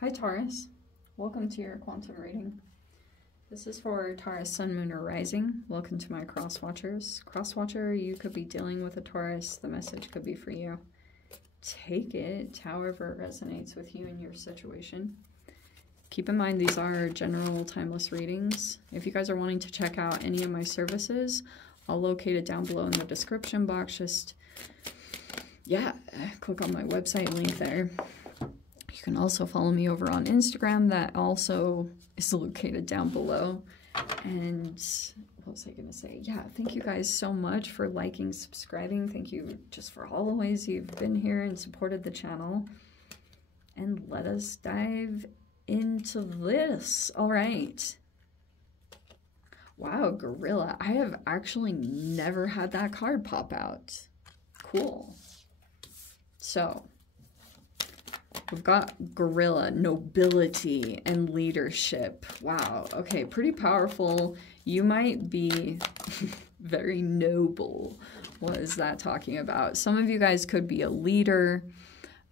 Hi Taurus, welcome to your quantum reading. This is for Taurus, Sun, Moon, or Rising. Welcome to my cross watchers. Cross watcher, you could be dealing with a Taurus. The message could be for you. Take it however it resonates with you and your situation. Keep in mind these are general timeless readings. If you guys are wanting to check out any of my services, I'll locate it down below in the description box. Just, yeah, click on my website link there. You can also follow me over on Instagram. That also is located down below. And what was I going to say? Yeah, thank you guys so much for liking, subscribing. Thank you just for all the ways you've been here and supported the channel. And let us dive into this. All right. Wow, Gorilla. I have actually never had that card pop out. Cool. So we've got Gorilla, nobility, and leadership. Wow. Okay, pretty powerful. You might be very noble. What is that talking about? Some of you guys could be a leader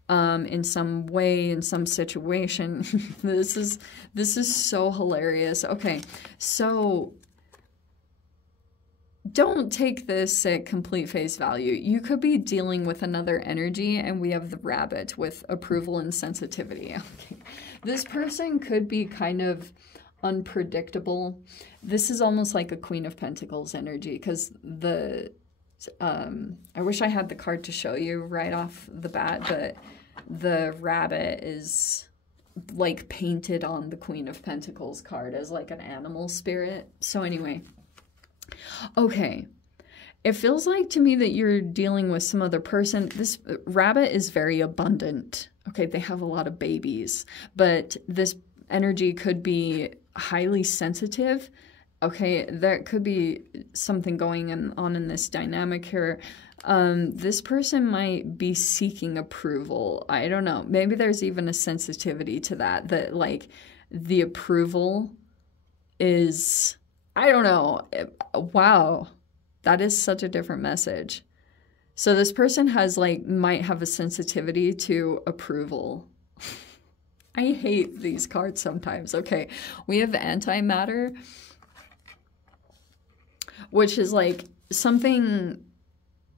in some way, in some situation. This is so hilarious. Okay, so don't take this at complete face value. You could be dealing with another energy, and we have the rabbit with approval and sensitivity. Okay. This person could be kind of unpredictable. This is almost like a Queen of Pentacles energy, because the I wish I had the card to show you right off the bat, but the rabbit is like painted on the Queen of Pentacles card as like an animal spirit. So anyway, okay, it feels like to me that you're dealing with some other person. This rabbit is very abundant. Okay, they have a lot of babies, but this energy could be highly sensitive. Okay, there could be something going on in this dynamic here. This person might be seeking approval. I don't know. Maybe there's even a sensitivity to that like the approval is, I don't know. Wow. That is such a different message. So this person has might have a sensitivity to approval. I hate these cards sometimes. Okay, we have antimatter, which is like something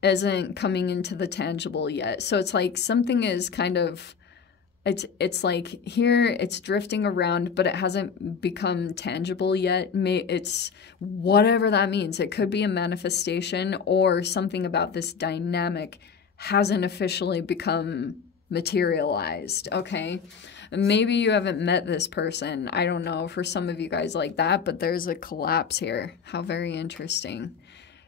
isn't coming into the tangible yet. So it's like something is kind of, it's like here, it's drifting around, but it hasn't become tangible yet. It's whatever that means. It could be a manifestation, or something about this dynamic hasn't officially become materialized. Okay, maybe you haven't met this person. I don't know, for some of you guys like that, but there's a collapse here. How very interesting.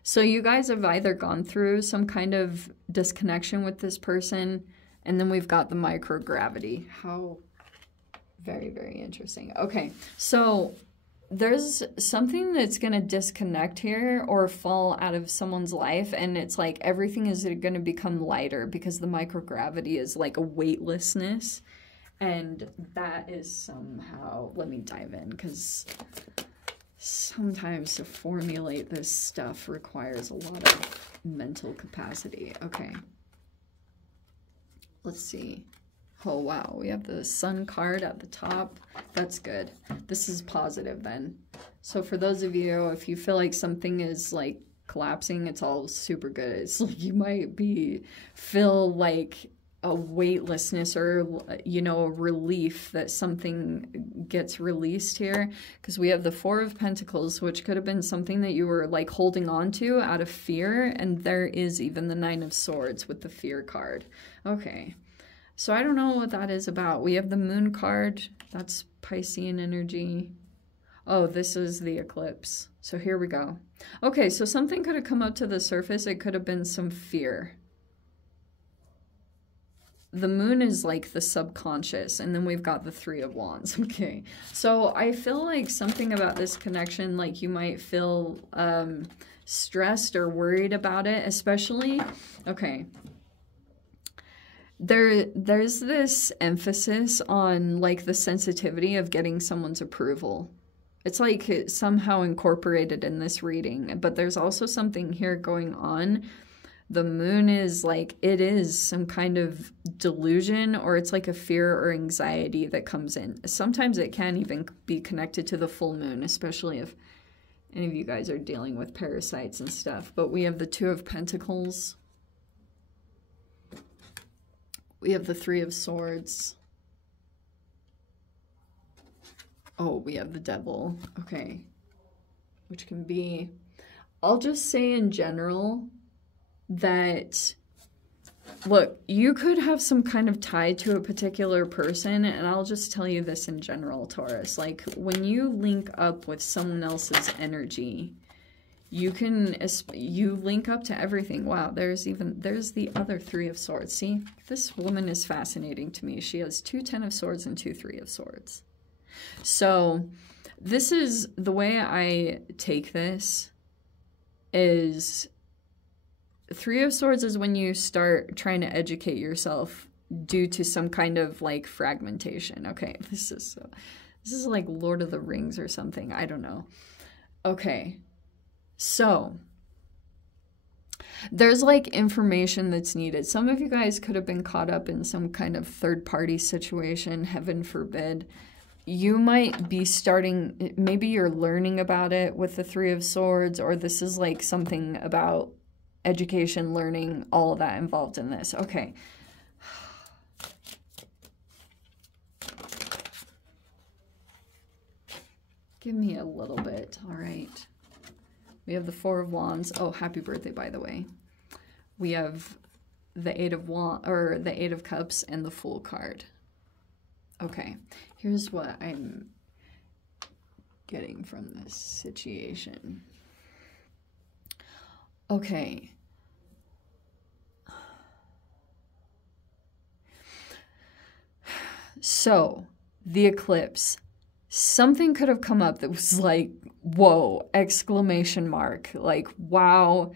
So you guys have either gone through some kind of disconnection with this person, and then we've got the microgravity. How very, very interesting. Okay, so there's something that's going to disconnect here or fall out of someone's life, and it's like everything is going to become lighter because the microgravity is like a weightlessness, and that is somehow, let me dive in, because sometimes to formulate this stuff requires a lot of mental capacity. Okay, let's see. Oh wow, we have the Sun card at the top. That's good. This is positive then. So for those of you, if you feel like something is like collapsing, it's all super good. It's like you might feel like a weightlessness, or you know, a relief that something gets released here, because we have the Four of Pentacles, which could have been something that you were like holding on to out of fear, and there is even the Nine of Swords with the fear card. Okay, so I don't know what that is about. We have the Moon card. That's Piscean energy. Oh, this is the eclipse. So here we go. Okay, so something could have come up to the surface. It could have been some fear. The moon is like the subconscious, and then we've got the Three of Wands. Okay, so I feel like something about this connection, like you might feel stressed or worried about it, especially, okay, there's this emphasis on like the sensitivity of getting someone's approval. It's like somehow incorporated in this reading, but there's also something here going on The moon is like, it is some kind of delusion, or it's like a fear or anxiety that comes in. Sometimes it can even be connected to the full moon, especially if any of you guys are dealing with parasites and stuff. But we have the Two of Pentacles. We have the Three of Swords. Oh, we have the Devil. Okay. Which can be, I'll just say in general that, look, you could have some kind of tie to a particular person, and I'll just tell you this in general, Taurus. Like, when you link up with someone else's energy, you link up to everything. Wow, there's the other Three of Swords. See, this woman is fascinating to me. She has 2 Ten of Swords and 2 Three of Swords. So this is the way I take this is Three of Swords is when you start trying to educate yourself due to some kind of like fragmentation. Okay, this is like Lord of the Rings or something. I don't know. Okay, so there's like information that's needed. Some of you guys could have been caught up in some kind of third-party situation, heaven forbid. You might be starting, maybe you're learning about it with the Three of Swords, or this is like something about education, learning, all of that involved in this. Okay. Give me a little bit. All right. We have the Four of Wands. Oh, happy birthday, by the way. We have the Eight of Cups and the Fool card. Okay. Here's what I'm getting from this situation. Okay. So, the eclipse. Something could have come up that was like, whoa, exclamation mark. Like, wow.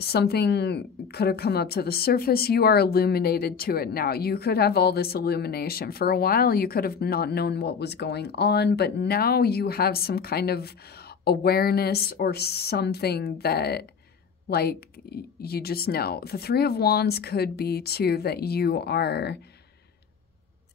Something could have come up to the surface. You are illuminated to it now. You could have all this illumination. For a while, you could have not known what was going on, but now you have some kind of awareness or something that, like, you just know. The Three of Wands could be, too, that you are,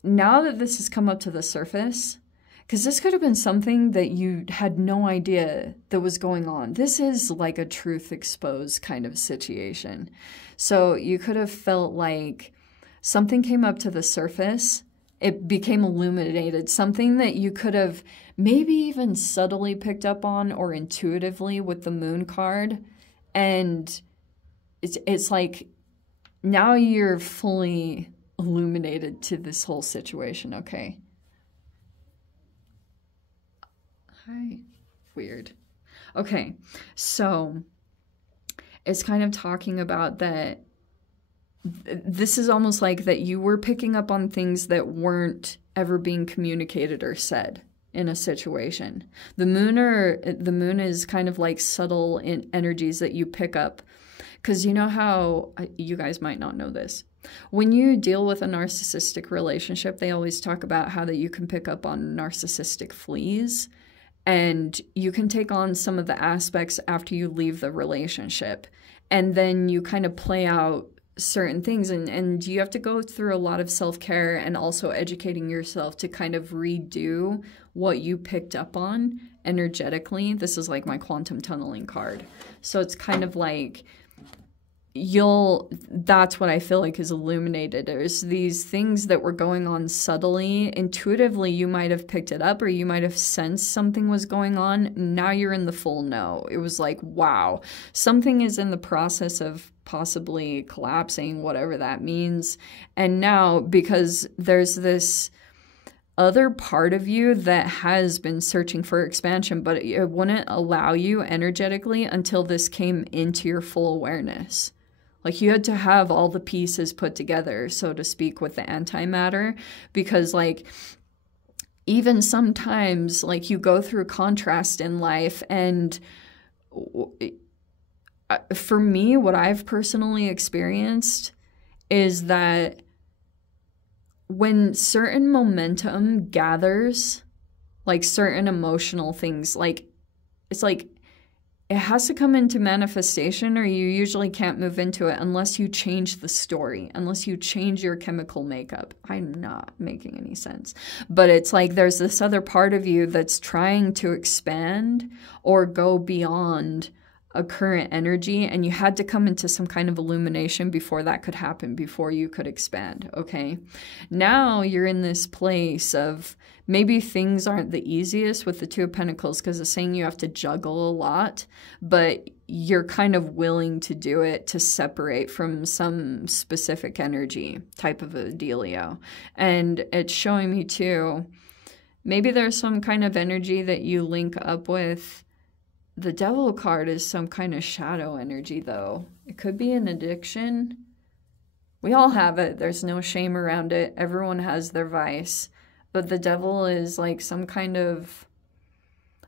now that this has come up to the surface, because this could have been something that you had no idea that was going on. This is like a truth exposed kind of situation. So you could have felt like something came up to the surface. It became illuminated. Something that you could have maybe even subtly picked up on or intuitively with the Moon card. And it's like now you're fully illuminated to this whole situation. Okay. Hi. Weird. Okay, so it's kind of talking about that this is almost like that you were picking up on things that weren't ever being communicated or said in a situation. The moon is kind of like subtle in energies that you pick up, because you know how, you guys might not know this, when you deal with a narcissistic relationship, they always talk about how that you can pick up on narcissistic fleas. And you can take on some of the aspects after you leave the relationship. And then you kind of play out certain things. And you have to go through a lot of self-care and also educating yourself to kind of redo what you picked up on energetically. This is like my quantum tunneling card. So it's kind of like that's what I feel like is illuminated. There's these things that were going on subtly. Intuitively, you might have picked it up or you might have sensed something was going on. Now you're in the full know. It was like, wow, something is in the process of possibly collapsing, whatever that means. And now, because there's this other part of you that has been searching for expansion, but it wouldn't allow you energetically until this came into your full awareness. Like, you had to have all the pieces put together, so to speak, with the antimatter, because, like, even sometimes, like, you go through contrast in life, and for me, what I've personally experienced is that when certain momentum gathers, like certain emotional things, like, it's like it has to come into manifestation, or you usually can't move into it unless you change the story, unless you change your chemical makeup. I'm not making any sense. But it's like there's this other part of you that's trying to expand or go beyond a current energy, and you had to come into some kind of illumination before that could happen, before you could expand, okay? Now you're in this place of maybe things aren't the easiest with the Two of Pentacles, because it's saying you have to juggle a lot, but you're kind of willing to do it to separate from some specific energy type of a dealio. And it's showing me too, maybe there's some kind of energy that you link up with. The Devil card is some kind of shadow energy, though. It could be an addiction. We all have it. There's no shame around it. Everyone has their vice. But the Devil is like some kind of,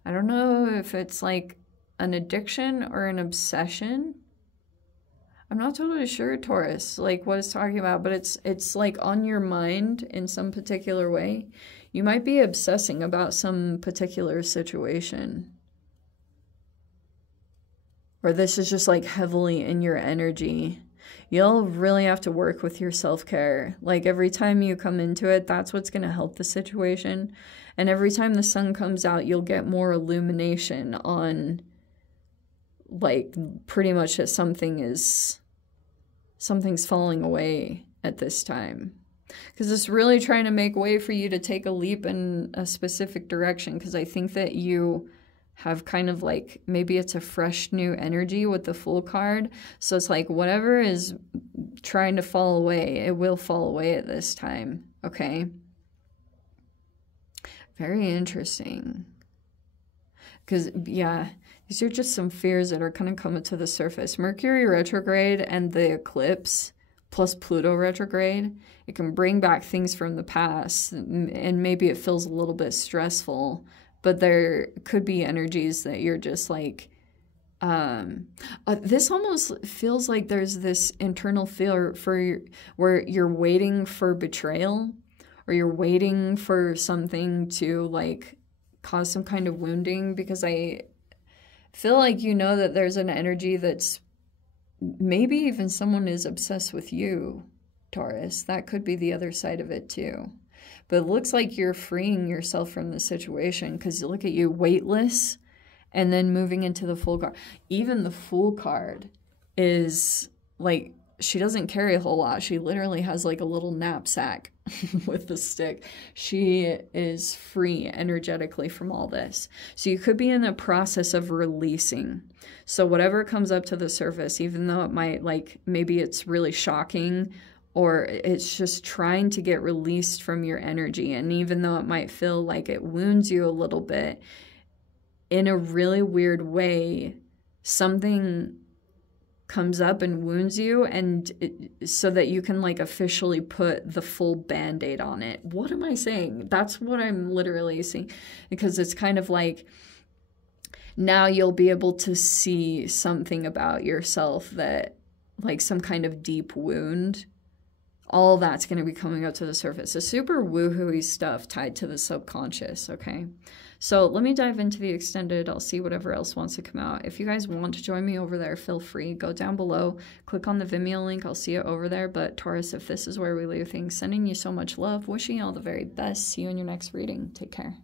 I don't know if it's like an addiction or an obsession. I'm not totally sure, Taurus, like what it's talking about, but it's like on your mind in some particular way. You might be obsessing about some particular situation. Or this is just like heavily in your energy. You'll really have to work with your self-care. Like every time you come into it, that's what's going to help the situation. And every time the sun comes out, you'll get more illumination on like pretty much that something's falling away at this time. Because it's really trying to make way for you to take a leap in a specific direction. Because I think that you have kind of like, maybe it's a fresh new energy with the Fool card. So it's like whatever is trying to fall away, it will fall away at this time, okay? Very interesting. Because, yeah, these are just some fears that are kind of coming to the surface. Mercury retrograde and the eclipse plus Pluto retrograde, it can bring back things from the past, and maybe it feels a little bit stressful. But there could be energies that you're just like, this almost feels like there's this internal fear where you're waiting for betrayal, or you're waiting for something to like cause some kind of wounding, because I feel like you know that there's an energy that's maybe even someone is obsessed with you, Taurus. That could be the other side of it too. But it looks like you're freeing yourself from the situation, because you look at you weightless and then moving into the Fool card. Even the Fool card is like, she doesn't carry a whole lot. She literally has like a little knapsack with the stick. She is free energetically from all this. So you could be in the process of releasing. So whatever comes up to the surface, even though it might like, maybe it's really shocking, or it's just trying to get released from your energy. And even though it might feel like it wounds you a little bit, in a really weird way, something comes up and wounds you, and so that you can like officially put the full Band-Aid on it. What am I saying? That's what I'm literally saying, because it's kind of like, now you'll be able to see something about yourself that, like some kind of deep wound, all that's going to be coming up to the surface. It's super woohooey stuff tied to the subconscious, okay? So let me dive into the extended. I'll see whatever else wants to come out. If you guys want to join me over there, feel free. Go down below. Click on the Vimeo link. I'll see it over there. But Taurus, if this is where we leave things, sending you so much love. Wishing you all the very best. See you in your next reading. Take care.